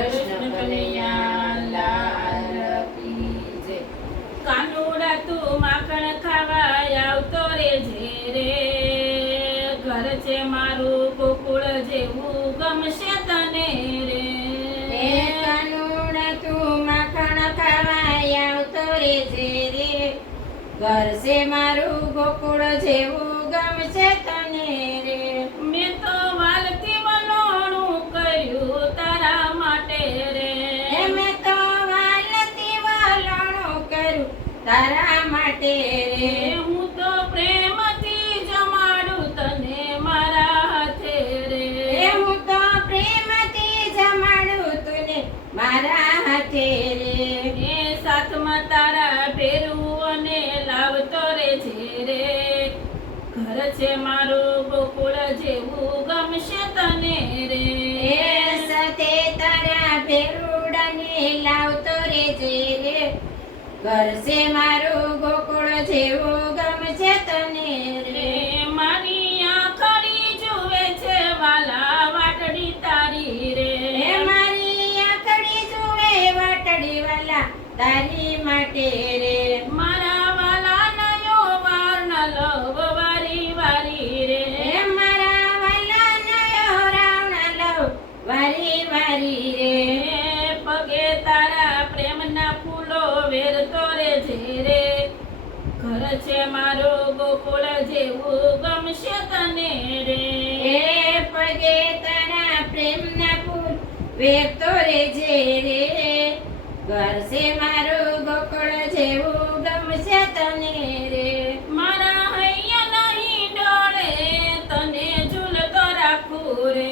કૃષ્ણ કનૈયા લાલ કી જય. કાનુડા તું માખણ ખાવા આવતો રે જે રે, ઘર છે મારું ગોકુળ જેવું ગમશે તને રે. હે કાનુડા તું માખણ ખાવા આવતો રે જે રે, ઘર છે મારું ગોકુળ જેવું ગમશે તને રે. મેં તો વાલથી વલોણું કર્યું તારા માટે રે. મેં તો વાલથી વલોણું કર્યું તારા માટે રે. હું તો પ્રેમથી જમાડું તને મારા હાથે રે. હું તો પ્રેમથી જમાડું તને મારા હાથે રે. એ સાથમાં તારા ભેરું અને લાવતો રે છે રે, ઘર છે મારું ગોકુળ જેવું ગમશે તને રે. એ સાથે તારા ભેરુડાને લાવતો રે જે રે, ઘર છે મારું ગોકુળ જેવું ગમશે તને રે. મારી આંખડી જુએ છે વાલા વાટડી તારી રે. મારી આંખડી જુએ વાટડી વાલા તારી માટે રે. મારા વાલા નયો વાર ન લવ વારી વારી રે. મારા વાલા નયો રાવણ લવ વારી વારી રે. પગે તારા પ્રેમના ફૂલો વેરતો રે છે રે, ઘર છે મારું ગોકુળ જેવું ગમશે તને રે. એ પગે તારા પ્રેમના ફૂલ વેરતો રે જે રે, ઘર છે મારું ગોકુળ જેવું ગમશે તને રે. મારા હૈયા નહીં ડોળે તને ઝૂલતો રાખું રે.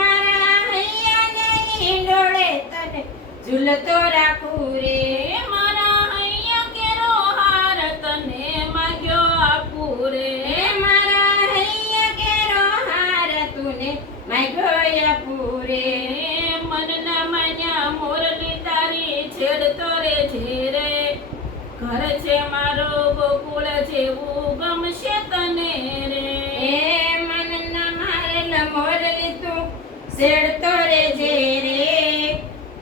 મારા હૈયા નહીં ડોળે તને ઝૂલતો રાખું રે. મારા હૈયા કેરો હાર તને માગ્યો આપું રે. મારા હૈયા કેરો હાર તુને માગ્યો આપું રે. મનના માન્યા મોરલી તારી છેડતો રે છે રે, ઘર છે મારો ગોકુળ જેવું ગમશે તને રે. એ મનના મારેલ મોરલી તું શેડતો રે જે રે,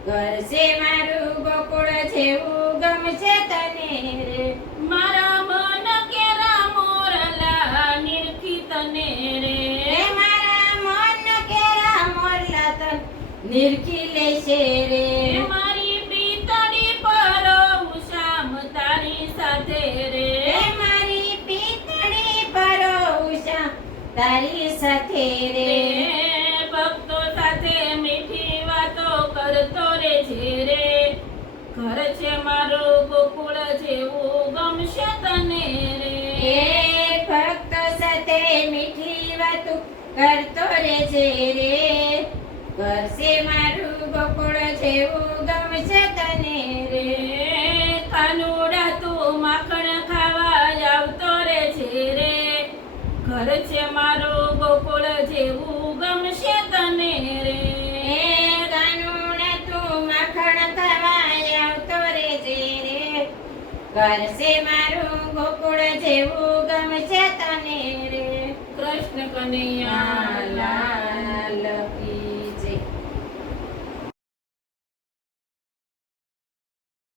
ઘર છે મારું ગોકુળ જેવું ગમશે તને રે. મારા મન કેરા મોરલા નિરખી તને રે. મારા મન કેરા મોરલા તન નિરખી લેશે રે. મારી પ્રીતડી પરો શામ તારી સાથે રે. મારી પીતળી પરો ઉષા તારી સાથે રે. ભક્તો સાથે મીઠી વાતો કરતો રે છે રે, ઘર છે મારું ગોકુળ જેવું ગમશે તને રે. એ ભક્ત સાથે મીઠી વાતો કરતો રે છે રે, ઘર છે મારું ગોકુળ જેવું ગમશે તને રે. કાનુડા તું માખણ ખાવા આવતો રે છે રે, ઘર છે મારું ગોકુળ જેવું ગમશે તને રે. એ કાનુડા તું માખણ ખાવા આવતો રે છે રે, ઘર છે મારું ગોકુળ જેવું ગમશે તને રે. કૃષ્ણ કનૈયા લાલ